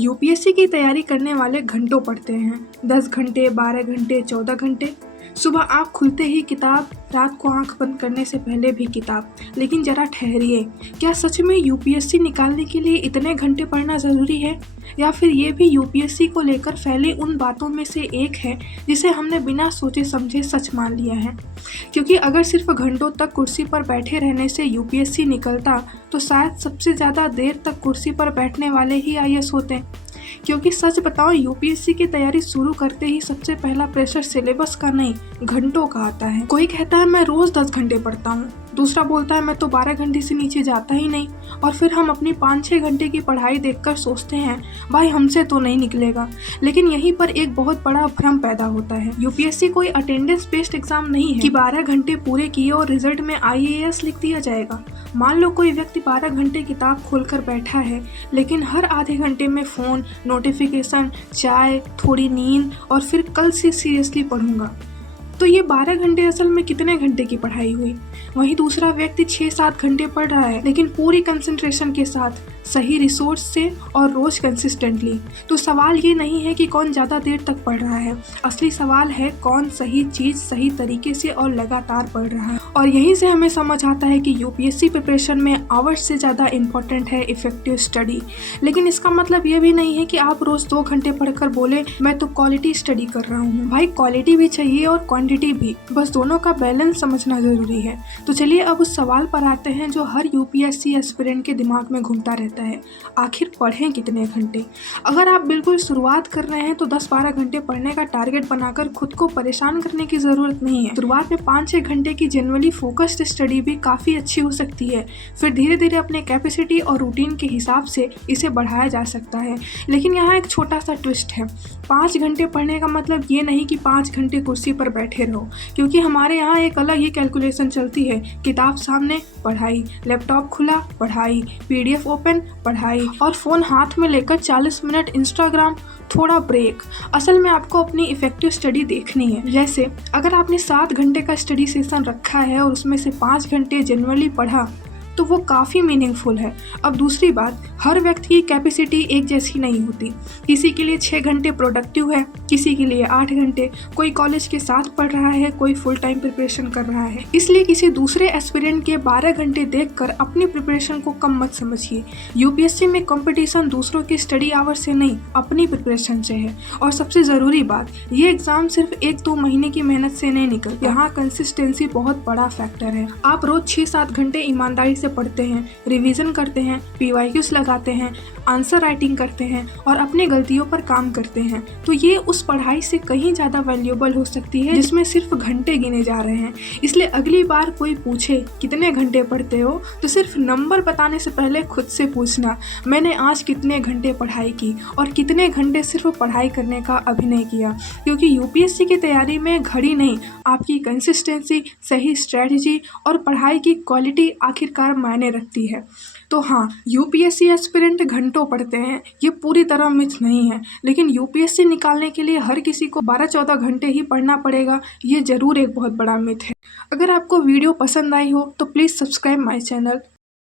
UPSC की तैयारी करने वाले घंटों पढ़ते हैं। 10 घंटे, 12 घंटे, 14 घंटे। सुबह आँख खुलते ही किताब, रात को आँख बंद करने से पहले भी किताब। लेकिन जरा ठहरिए, क्या सच में यूपीएससी निकालने के लिए इतने घंटे पढ़ना ज़रूरी है? या फिर ये भी यूपीएससी को लेकर फैली उन बातों में से एक है जिसे हमने बिना सोचे समझे सच मान लिया है? क्योंकि अगर सिर्फ घंटों तक कुर्सी पर बैठे रहने से यूपीएससी निकलता तो शायद सबसे ज़्यादा देर तक कुर्सी पर बैठने वाले ही आईएएस होते। क्योंकि सच बताओ, यूपीएससी की तैयारी शुरू करते ही सबसे पहला प्रेशर सिलेबस का नहीं, घंटों का आता है। कोई कहता है मैं रोज 10 घंटे पढ़ता हूँ, दूसरा बोलता है मैं तो 12 घंटे से नीचे जाता ही नहीं। और फिर हम अपनी 5-6 घंटे की पढ़ाई देखकर सोचते हैं भाई हमसे तो नहीं निकलेगा। लेकिन यहीं पर एक बहुत बड़ा भ्रम पैदा होता है। यूपीएससी कोई अटेंडेंस बेस्ड एग्जाम नहीं है कि 12 घंटे पूरे किए और रिजल्ट में आईएएस लिख दिया जाएगा। मान लो कोई व्यक्ति 12 घंटे किताब खोलकर बैठा है, लेकिन हर आधे घंटे में फ़ोन, नोटिफिकेशन, चाय, थोड़ी नींद और फिर कल से सीरियसली पढ़ूंगा, तो ये 12 घंटे असल में कितने घंटे की पढ़ाई हुई? वहीं दूसरा व्यक्ति 6-7 घंटे पढ़ रहा है, लेकिन पूरी कंसंट्रेशन के साथ, सही रिसोर्स से और रोज कंसिस्टेंटली। तो सवाल ये नहीं है कि कौन ज़्यादा देर तक पढ़ रहा है, असली सवाल है कौन सही चीज़ सही तरीके से और लगातार पढ़ रहा है। और यहीं से हमें समझ आता है कि यूपीएससी प्रिपरेशन में आवर्स से ज़्यादा इम्पोर्टेंट है इफेक्टिव स्टडी। लेकिन इसका मतलब ये भी नहीं है कि आप रोज़ 2 घंटे पढ़कर बोले मैं तो क्वालिटी स्टडी कर रहा हूँ। भाई क्वालिटी भी चाहिए और क्वांटिटी भी, बस दोनों का बैलेंस समझना ज़रूरी है। तो चलिए अब उस सवाल पर आते हैं जो हर यूपीएससी एस्पिरेंट के दिमाग में घूमता रहता है, आखिर पढ़ें कितने घंटे? अगर आप बिल्कुल शुरुआत कर रहे हैं तो 10-12 घंटे पढ़ने का टारगेट बनाकर खुद को परेशान करने की ज़रूरत नहीं है। शुरुआत में 5-6 घंटे की जनरली फोकस्ड स्टडी भी काफ़ी अच्छी हो सकती है। फिर धीरे धीरे अपने कैपेसिटी और रूटीन के हिसाब से इसे बढ़ाया जा सकता है। लेकिन यहाँ एक छोटा सा ट्विस्ट है। 5 घंटे पढ़ने का मतलब ये नहीं कि 5 घंटे कुर्सी पर बैठे रहो, क्योंकि हमारे यहाँ एक अलग ही कैलकुलेशन चलती है। किताब सामने, पढ़ाई, लैपटॉप खुला, पढ़ाई, पीडीएफ ओपन, पढ़ाई, और फ़ोन हाथ में लेकर 40 मिनट इंस्टाग्राम, थोड़ा ब्रेक। असल में आपको अपनी इफेक्टिव स्टडी देखनी है। जैसे अगर आपने 7 घंटे का स्टडी सेशन रखा है और उसमें से 5 घंटे जनरली पढ़ा तो वो काफ़ी मीनिंगफुल है। अब दूसरी बात, हर व्यक्ति की कैपेसिटी एक जैसी नहीं होती। किसी के लिए 6 घंटे प्रोडक्टिव है, किसी के लिए 8 घंटे। कोई कॉलेज के साथ पढ़ रहा है, कोई फुल टाइम प्रिपरेशन कर रहा है। इसलिए किसी दूसरे एस्पिरेंट के 12 घंटे देखकर अपनी प्रिपरेशन को कम मत समझिए। यूपीएससी में कंपटीशन दूसरों के स्टडी आवर से नहीं, अपनी प्रिपरेशन से है। और सबसे ज़रूरी बात, ये एग्ज़ाम सिर्फ 1-2 महीने की मेहनत से नहीं निकलता। यहाँ कंसिस्टेंसी बहुत बड़ा फैक्टर है। आप रोज़ 6-7 घंटे ईमानदारी से पढ़ते हैं, रिवीजन करते हैं, पीवाईक्यूज लगाते हैं, आंसर राइटिंग करते हैं और अपनी गलतियों पर काम करते हैं, तो ये उस पढ़ाई से कहीं ज़्यादा वैल्यूएबल हो सकती है जिसमें सिर्फ घंटे गिने जा रहे हैं। इसलिए अगली बार कोई पूछे कितने घंटे पढ़ते हो, तो सिर्फ नंबर बताने से पहले खुद से पूछना, मैंने आज कितने घंटे पढ़ाई की और कितने घंटे सिर्फ पढ़ाई करने का अभिनय किया। क्योंकि यूपीएससी की तैयारी में घड़ी नहीं, आपकी कंसिस्टेंसी, सही स्ट्रैटेजी और पढ़ाई की क्वालिटी आखिरकार मायने रखती है। तो हाँ, यूपीएससी एस्पिरेंट घंटों पढ़ते हैं, ये पूरी तरह मिथ नहीं है। लेकिन यूपीएससी निकालने के लिए हर किसी को 12-14 घंटे ही पढ़ना पड़ेगा, ये ज़रूर एक बहुत बड़ा मिथ है। अगर आपको वीडियो पसंद आई हो तो प्लीज़ सब्सक्राइब माय चैनल।